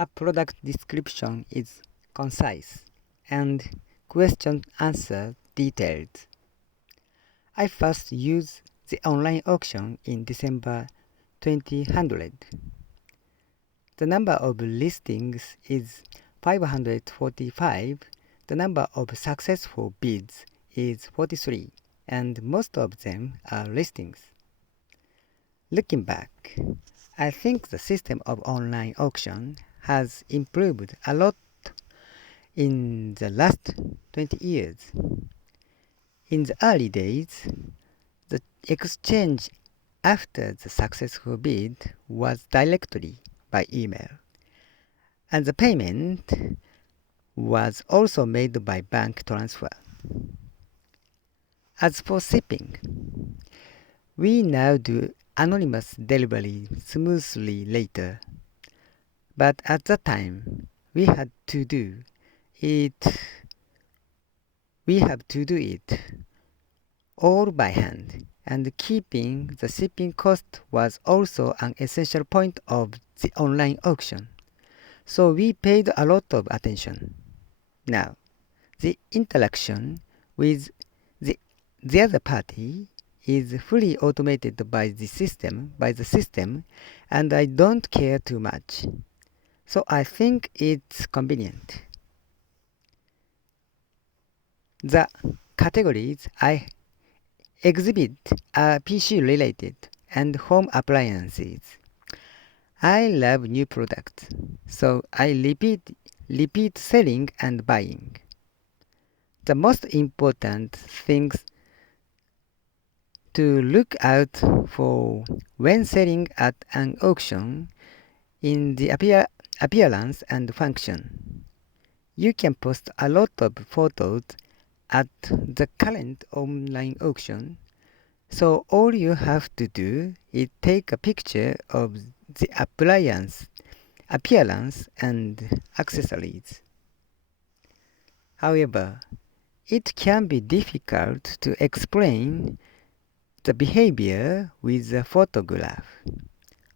A product description is concise and question-answer detailed. I first used the online auction in December 2000. The number of listings is 545. The number of successful bids is 43, and most of them are listings. Looking back, I think the system of online auction has improved a lot in the last 20 years. In the early days, the exchange after the successful bid was directly by email, and the payment was also made by bank transfer. As for shipping, we now do anonymous delivery smoothly later, but at that time we had to do it all by hand, and keeping the shipping cost was also an essential point of the online auction, so we paid a lot of attention. Now, the interaction with the other party is fully automated by the system, and I don't care too much. So I think it's convenient. The categories I exhibit are PC related and home appliances. I love new products, so I repeat selling and buying. The most important things to look out for when selling at an auction in the appearance and function. You can post a lot of photos at the current online auction, so all you have to do is take a picture of the appearance and accessories. However, it can be difficult to explain the behavior with a photograph.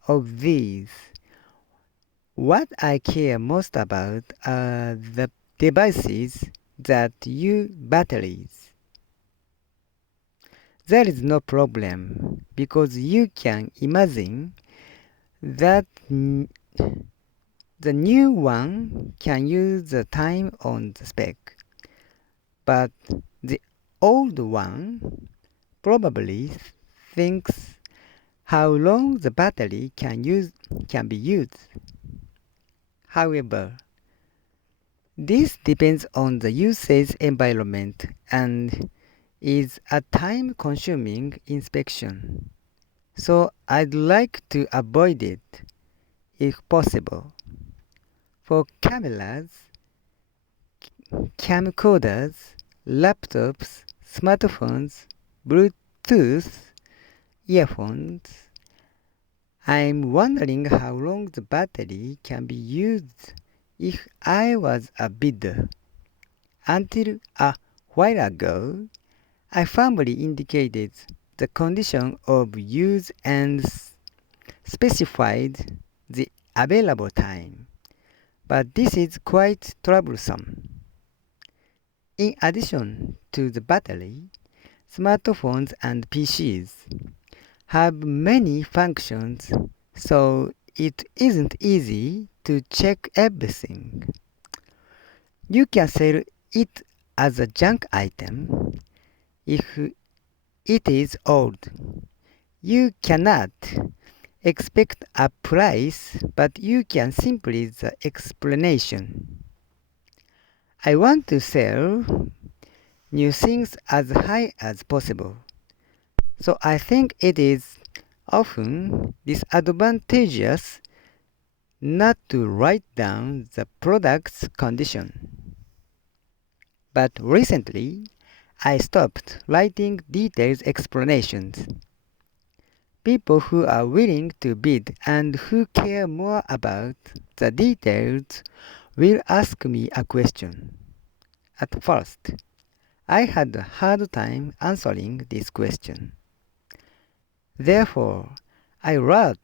Of these, what I care most about are the devices that use batteries. There is no problem because you can imagine that the new one can use the time on the spec, but the old one probably thinks how long the battery can be used. However, this depends on the usage environment and is a time-consuming inspection, so I'd like to avoid it if possible. For cameras, camcorders, laptops, smartphones, Bluetooth earphones, I'm wondering how long the battery can be used if I was a bidder. Until a while ago, I firmly indicated the condition of use and specified the available time, but this is quite troublesome. In addition to the battery, smartphones and PCs have many functions, so it isn't easy to check everything. You can sell it as a junk item if it is old. You cannot expect a price, but you can simply the explanation. I want to sell new things as high as possible, so I think it is often disadvantageous not to write down the product's condition. But recently, I stopped writing detailed explanations. People who are willing to bid and who care more about the details will ask me a question. At first, I had a hard time answering this question. Therefore, I wrote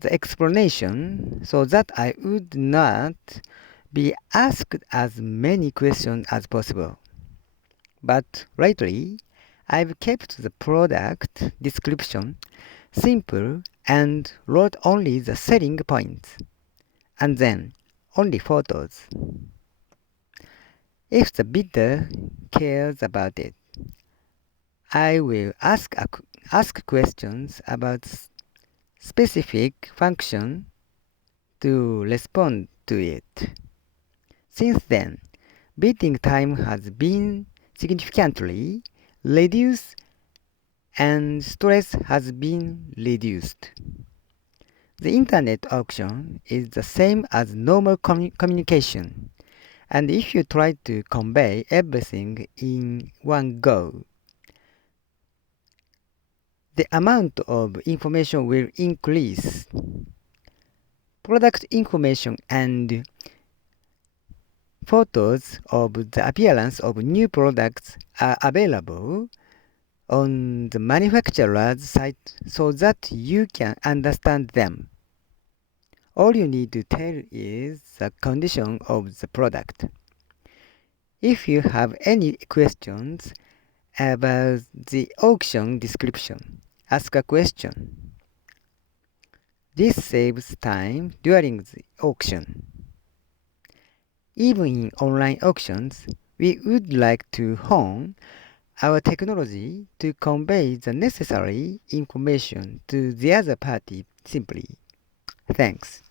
the explanation so that I would not be asked as many questions as possible. But lately, I've kept the product description simple and wrote only the selling points, and then only photos. If the bidder cares about it, I will ask questions about specific function to respond to it. Since then, bidding time has been significantly reduced and stress has been reduced. The internet auction is the same as normal communication, and if you try to convey everything in one go, the amount of information will increase. Product information and photos of the appearance of new products are available on the manufacturer's site so that you can understand them. All you need to tell is the condition of the product. If you have any questions about the auction description, ask a question. This saves time during the auction. Even in online auctions, we would like to hone our technology to convey the necessary information to the other party simply. Thanks.